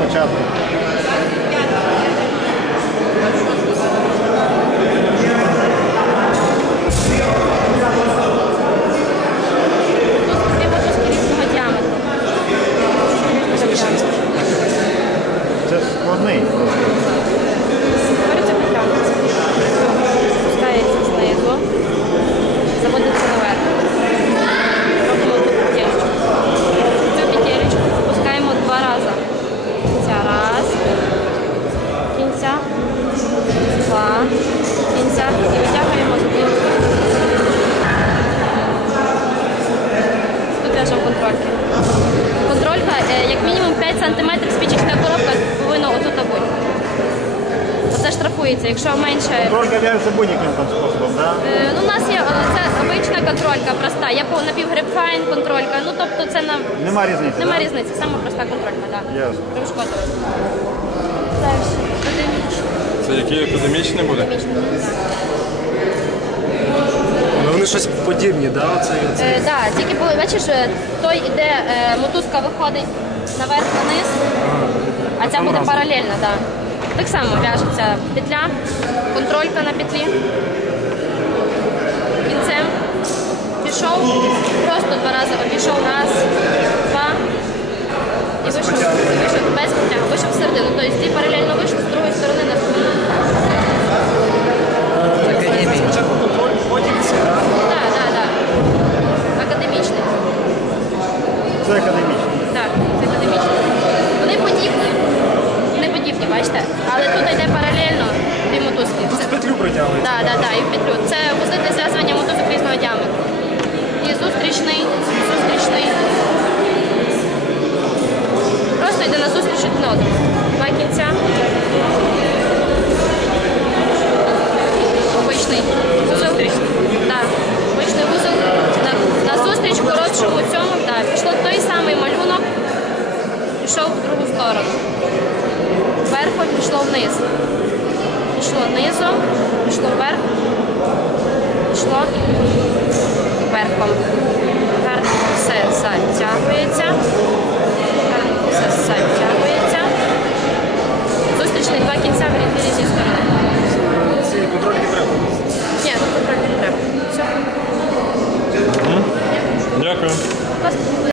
початку. Це складний. Береться притягнеться. Спускається знизу. Заводиться 5 спічечна коробка повинна отут бути. Оце штрафується. Якщо менше. Тролька в'яжеться будь-яким там способом, так? Е, Ну, у нас є е, це обична контролька проста. Є по- напівгрипфайн контролька. Ну тобто це на Нема різниці. нема да? різниці, саме проста контролька, так. Ясно. Римшкота. Далі. Це який академічний буде? Ну, вони щось подібні, да? Оце, оце. Е, да, тільки коли бачиш, е, той іде, е, мотузка виходить наверх вниз, а ця буде паралельно, так. Так само в'яжеться петля, контролька на петлі. Кінцем пішов, просто два рази обійшов, раз, два. І вийшов, вийшов без потягу, вийшов всередину. Тобто ті паралельно вийшли, з другої сторони на Спочатку контроль, потім ці, да? Так, так, так. Академічний. Це академічний. Так, це академічно. Вони подібні. Не подібні, бачите? Але тут йде паралельно дві мотузки. Тут петлю притягують. Так, так, так, і петлю. Це пішло вверх, пішло верхом.